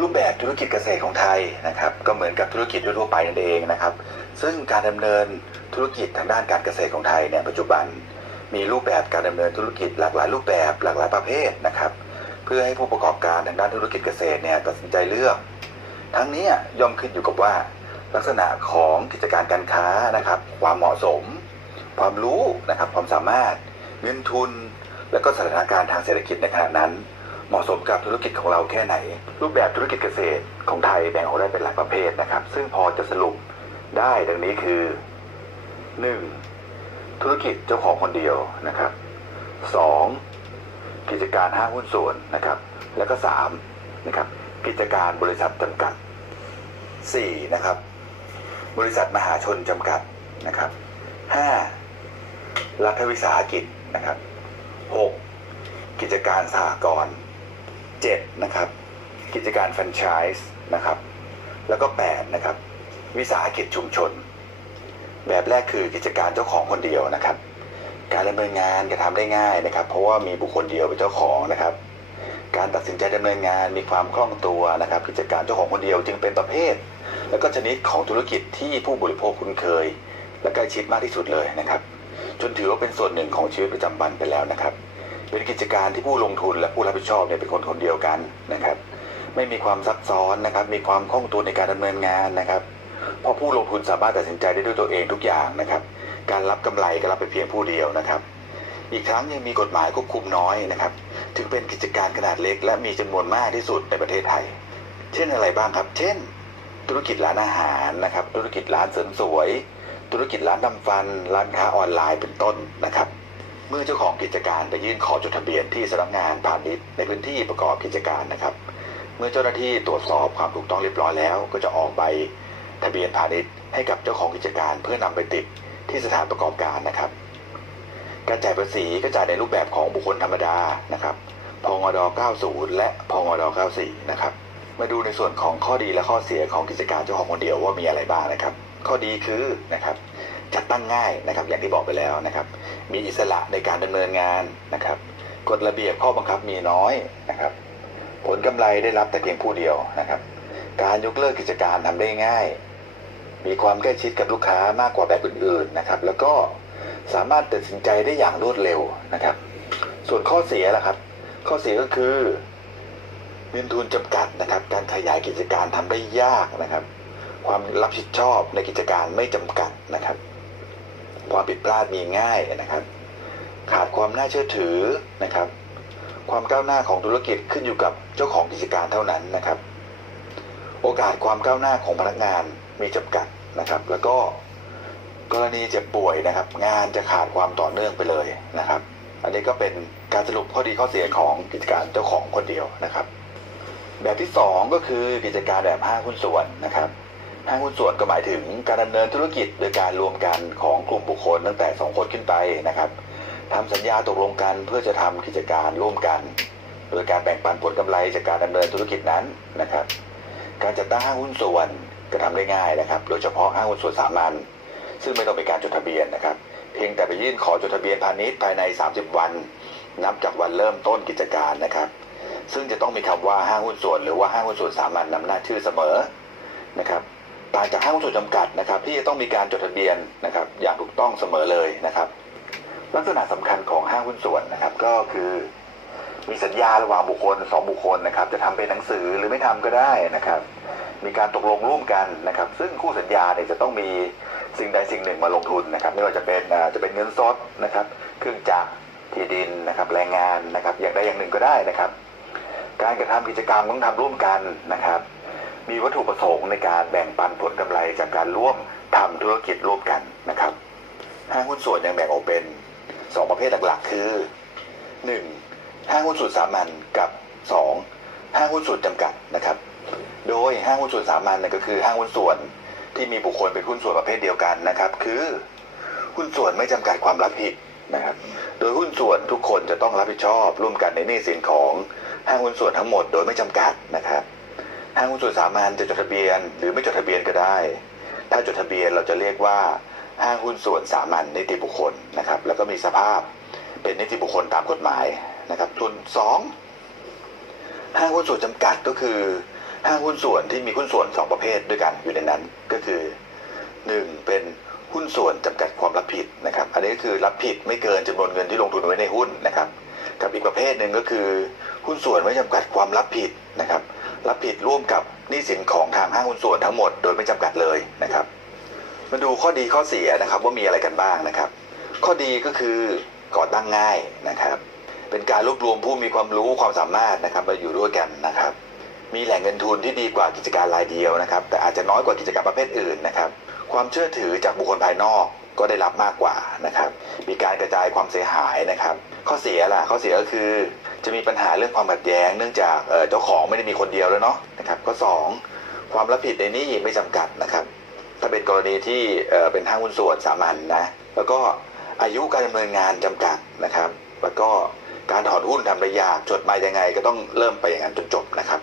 รูปแบบธุรกิจเกษตรของไทยนะครับ ก็เหมือนกับธุรกิจทั่วไปนั่นเองนะครับ ซึ่งการดำเนินธุรกิจทางด้านการเกษตรของไทยเนี่ยปัจจุบัน มีรูปแบบการดำเนินธุรกิจหลากหลายรูปแบบหลากหลายประเภทนะครับ เพื่อให้ผู้ประกอบการทางด้านธุรกิจเกษตรเนี่ยตัดสินใจเลือก ทั้งนี้ย่อมขึ้นอยู่กับว่าลักษณะของกิจการการค้านะครับ ความเหมาะสม ความรู้นะครับ ความสามารถเงินทุน และก็สถานการณ์ทางเศรษฐกิจในขณะนั้น เหมาะสมกับธุรกิจของเราแค่ไหน รูปแบบธุรกิจเกษตรของไทยแบ่งออกได้เป็นหลายประเภทนะครับ ซึ่งพอจะสรุปได้ดังนี้คือ 1. ธุรกิจเจ้าของคนเดียวนะครับ 2. กิจการห้างหุ้นส่วนนะครับ แล้วก็3นะครับกิจการบริษัทจำกัด 4. นะครับ บริษัทมหาชนจำกัดนะครับ 5. รัฐวิสาหกิจนะครับ 6. กิจการสหกรณ์ 7นะครับกิจการแฟรนไชส์นะครับแล้วก็8นะครับวิสาหกิจชุมชน แบบแรกคือกิจการเจ้าของคนเดียวนะครับ การดำเนินงานกระทำได้ง่ายนะครับ เพราะว่ามีบุคคลเดียวเป็นเจ้าของนะครับ การตัดสินใจดำเนินงานมีความคล่องตัวนะครับ กิจการเจ้าของคนเดียวจึงเป็นประเภท และก็ชนิดของธุรกิจที่ผู้บริโภคคุ้นเคย และใกล้ชิดมากที่สุดเลยนะครับ จนถือว่าเป็นส่วนหนึ่งของชีวิตประจำวันไปแล้วนะครับ เป็นกิจการที่ผู้ลงทุนและผู้รับผิดชอบเนี่ยเป็นคนคนเดียวกันนะครับ ไม่มีความซับซ้อนนะครับ มีความคล่องตัวในการดำเนินงานนะครับเพราะผู้ลงทุนสามารถตัดสินใจได้ด้วยตัวเองทุกอย่างนะครับ การรับกำไรก็รับไปเพียงผู้เดียวนะครับ อีกทั้งยังมีกฎหมายควบคุมน้อยนะครับถึงเป็นกิจการขนาดเล็ก และมีจำนวนมากที่สุดในประเทศไทย เช่นอะไรบ้างครับ เช่น ธุรกิจร้านอาหารนะครับ ธุรกิจร้านเสริมสวย ธุรกิจร้านทำฟัน ร้านค้าออนไลน์เป็นต้นนะครับ มื่อเจ้าของกิจการไปยื่นขอจดทะเบียนที่สำนักงานพาณิชย์ในพื้นที่ประกอบกิจการนะครับ เมื่อเจ้าหน้าที่ตรวจสอบความถูกต้องเรียบร้อยแล้ว ก็จะออกใบทะเบียนพาณิชย์ให้กับเจ้าของกิจการเพื่อนำไปติดที่สถานประกอบการนะครับ การจ่ายภาษีก็จ่ายในรูปแบบของบุคคลธรรมดานะครับพงด90 และพงด94 นะครับ มาดูในส่วนของข้อดีและข้อเสียของกิจการเจ้าของคนเดียวว่ามีอะไรบ้างนะครับ ข้อดีคือนะครับ จัดตั้งง่ายนะครับ อย่างที่บอกไปแล้วนะครับ มีอิสระในการดำเนินงานนะครับกฎระเบียบข้อบังคับมีน้อยนะครับ ผลกำไรได้รับแต่เพียงผู้เดียวนะครับ การยกเลิกกิจการทำได้ง่าย มีความใกล้ชิดกับลูกค้ามากกว่าแบบอื่นๆนะครับ แล้วก็สามารถตัดสินใจได้อย่างรวดเร็วนะครับ ส่วนข้อเสียล่ะครับ ข้อเสียก็คือเงินทุนจำกัดนะครับ การขยายกิจการทำได้ยากนะครับ ความรับผิดชอบในกิจการไม่จำกัดนะครับ ความผิดพลาดมีง่ายนะครับ ขาดความน่าเชื่อถือนะครับ ความก้าวหน้าของธุรกิจขึ้นอยู่กับเจ้าของกิจการเท่านั้นนะครับ โอกาสความก้าวหน้าของพนักงานมีจำกัดนะครับ แล้วก็กรณีเจ็บป่วยนะครับ งานจะขาดความต่อเนื่องไปเลยนะครับ อันนี้ก็เป็นการสรุปข้อดีข้อเสียของกิจการเจ้าของคนเดียวนะครับ แบบที่สองก็คือกิจการแบบห้างหุ้นส่วนนะครับ ห้างหุ้นส่วนก็หมายถึงการดำเนินธุรกิจโดยการรวมกันของกลุ่มบุคคลตั้งแต่ 2 คนขึ้นไปนะครับทำสัญญาตกลงกันเพื่อจะทำกิจการร่วมกัน โดยการแบ่งปันผลกำไรจากการดำเนินธุรกิจนั้นนะครับ การจัดตั้งห้างหุ้นส่วนก็ทำได้ง่ายนะครับ โดยเฉพาะห้างหุ้นส่วนสามัญซึ่งไม่ต้องมีการจดทะเบียนนะครับ เพียงแต่ไปยื่นขอจดทะเบียนพาณิชย์ภายใน 30 วัน นับจากวันเริ่มต้นกิจการนะครับ ซึ่งจะต้องมีคำว่าห้างหุ้นส่วน หรือว่าห้างหุ้นส่วนสามัญนำหน้าชื่อเสมอางจากห้างหุ้นส่วนจำกัดนะครับ ที่จะต้องมีการจดทะเบียนนะครับ อย่างถูกต้องเสมอเลยนะครับ ลักษณะสำคัญของห้างหุ้นส่วนนะครับ ก็คือ มีสัญญาระหว่างบุคคลสองบุคคลนะครับ จะทำเป็นหนังสือหรือไม่ทำก็ได้นะครับ มีการตกลงร่วมกันนะครับ ซึ่งคู่สัญญาเนี่ยจะต้องมีสิ่งใดสิ่งหนึ่งมาลงทุนนะครับ ไม่ว่าจะเป็นจะเป็นเงินสดนะครับ เครื่องจักรที่ดินนะครับ แรงงานนะครับ อย่างใดอย่างหนึ่งก็ได้นะครับ การกระทำกิจกรรมต้องทำร่วมกันนะครับ มีวัตถุประสงค์ในการแบ่งปันผลกำไรจากการร่วมทำธุรกิจร่วมกันนะครับห้างหุ้นส่วนยังแบ่งออกเป็นสองประเภทหลักๆ คือ 1. ห้างหุ้นส่วนสามัญกับ 2. ห้างหุ้นส่วนจำกัดนะครับ โดยห้างหุ้นส่วนสามัญนั่นก็คือห้างหุ้นส่วนที่มีบุคคลเป็นหุ้นส่วนประเภทเดียวกันนะครับ คือหุ้นส่วนไม่จำกัดความรับผิดนะครับ โดยหุ้นส่วนทุกคนจะต้องรับผิดชอบร่วมกันในหนี้สินของห้างหุ้นส่วนทั้งหมดโดยไม่จำกัดนะครับ ห้างหุ้นส่วนสามัญจะจดทะเบียน หรือไม่จดทะเบียนก็ได้ ถ้าจดทะเบียนเราจะเรียกว่าห้างหุ้นส่วนสามัญนิติบุคคลนะครับ แล้วก็มีสภาพเป็นนิติบุคคลตามกฎหมายนะครับ ส่วนสองห้างหุ้นส่วนจำกัดก็คือ ห้างหุ้นส่วนที่มีหุ้นส่วนสองประเภทด้วยกันอยู่ในนั้นก็คือหนึ่งเป็นหุ้นส่วนจำกัดความรับผิดนะครับ อันนี้ก็คือรับผิดไม่เกินจำนวนเงินที่ลงทุนไว้ในหุ้นนะครับ กับอีกประเภทหนึ่งก็คือ หุ้นส่วนไม่จำกัดความรับผิดนะครับ รับผิดร่วมกับหนี้สินของทางห้างหุ้นส่วนทั้งหมดโดยไม่จำกัดเลยนะครับ มาดูข้อดีข้อเสียนะครับว่ามีอะไรกันบ้างนะครับ ข้อดีก็คือก่อตั้งง่ายนะครับ เป็นการรวบรวมผู้มีความรู้ความสามารถนะครับมาอยู่ด้วยกันนะครับ มีแหล่งเงินทุนที่ดีกว่ากิจการรายเดียวนะครับ แต่อาจจะน้อยกว่ากิจการประเภทอื่นนะครับ ความเชื่อถือจากบุคคลภายนอกก็ได้รับมากกว่านะครับ มีการกระจายความเสียหายนะครับ ข้อเสียล่ะข้อเสียก็คือ จะมีปัญหาเรื่องความขัดแย้งเนื่องจากเจ้าของไม่ได้มีคนเดียวแล้วเนาะนะครับ ข้อสองความรับผิดในนี้ไม่จำกัดนะครับ ถ้าเป็นกรณีที่เป็นห้างหุ้นส่วนสามัญนะแล้วก็อายุการดำเนินงานจำกัดนะครับ แล้วก็การถอนหุ้นทำระยากจดมายังไงก็ต้องเริ่มไปอย่างนั้นจนจบนะครับ